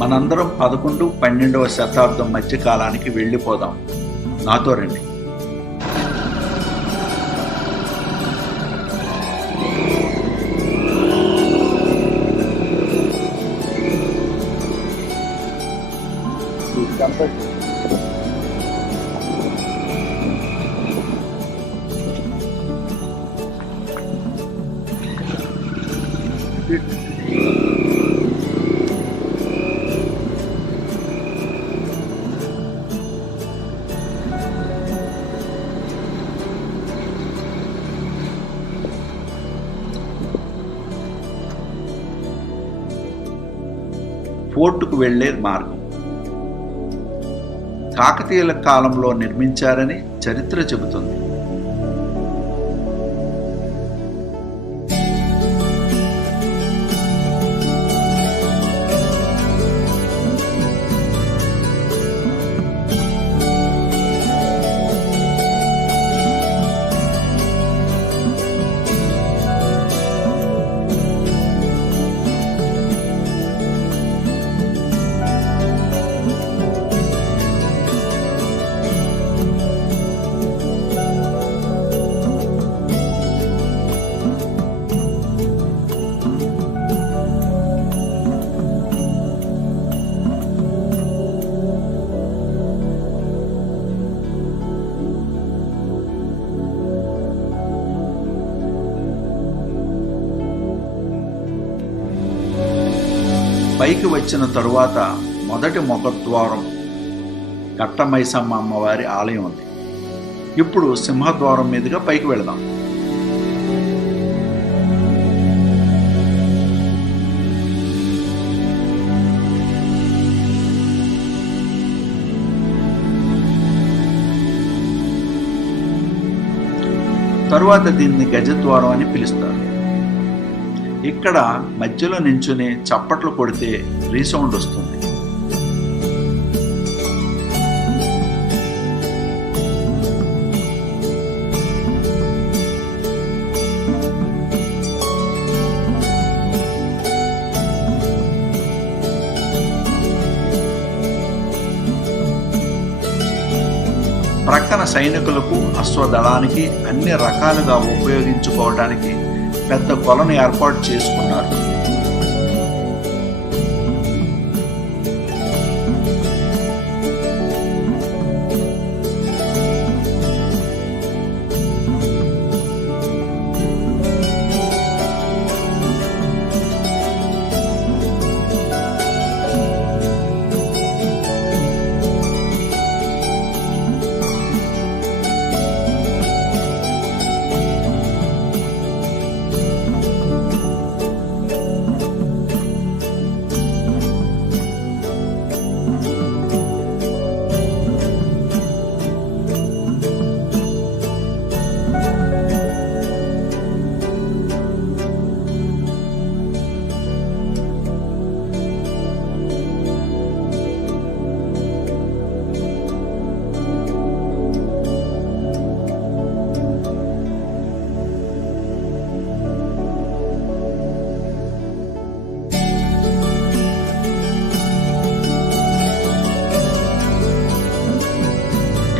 మనందరం 11-12వ శతాబ్దం మధ్య కాలానికి వెళ్ళిపోదాం. నాతో రండి. ఫోర్టుకు వెళ్లే మార్గం. కాకతీయుల కాలంలో నిర్మించారని చరిత్ర చెబుతుంది. పైకి వచ్చిన తరువాత మొదటి ముఖద్వారం కట్టమైసమ్మ అమ్మవారి ఆలయం ఉంది. ఇప్పుడు సింహద్వారం మీదుగా పైకి వెళదాం. తరువాత దీన్ని గజద్వారం అని పిలుస్తారు. ఇక్కడ మధ్యలో నించుని చప్పట్లు కొడితే రీసౌండ్ వస్తుంది. ప్రక్కన సైనికులకు అశ్వదళానికి అన్ని రకాలుగా ఉపయోగించుకోవడానికి పెద్ద కొలను ఏర్పాటు చేసుకున్నారు.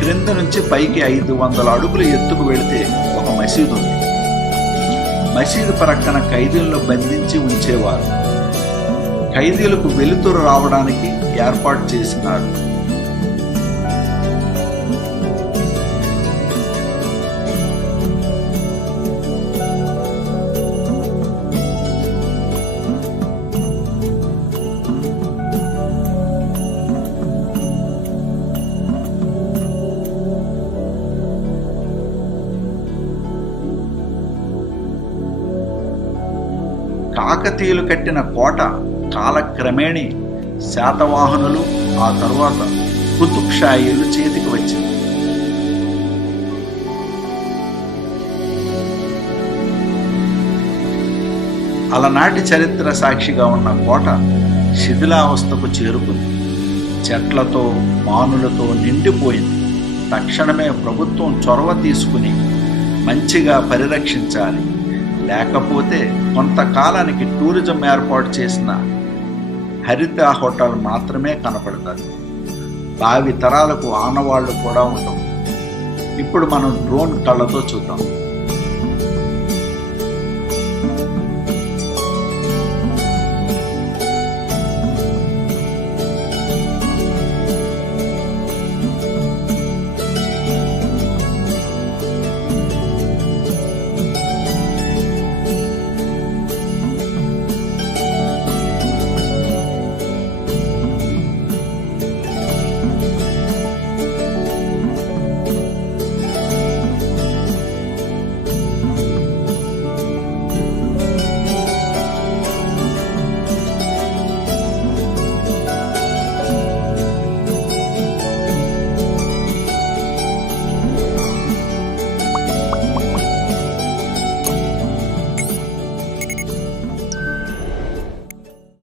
క్రింద నుంచి పైకి 500 అడుగులు ఎత్తుకు వెళితే ఒక మసీదు ఉంది. మసీదు ప్రక్కన ఖైదీలను బంధించి ఉంచేవారు. ఖైదీలకు వెలుతురు రావడానికి ఏర్పాటు చేసినారు. కాకతీయులు కట్టిన కోట కాలక్రమేణీ శాతవాహనులు, ఆ తరువాత కుతుబ్ షాహీలు చేతికి వచ్చింది. అలనాటి చరిత్ర సాక్షిగా ఉన్న కోట శిథిలావస్థకు చేరుకుంది. చెట్లతో మానులతో నిండిపోయింది. తక్షణమే ప్రభుత్వం చొరవ తీసుకుని మంచిగా పరిరక్షించాలి. లేకపోతే కొంతకాలానికి టూరిజం ఏర్పాటు చేసిన హరిత హోటల్ మాత్రమే కనపడతారు. భావి తరాలకు ఆనవాళ్లు కూడా ఉండవు. ఇప్పుడు మనం డ్రోన్ కళ్ళతో చూద్దాం.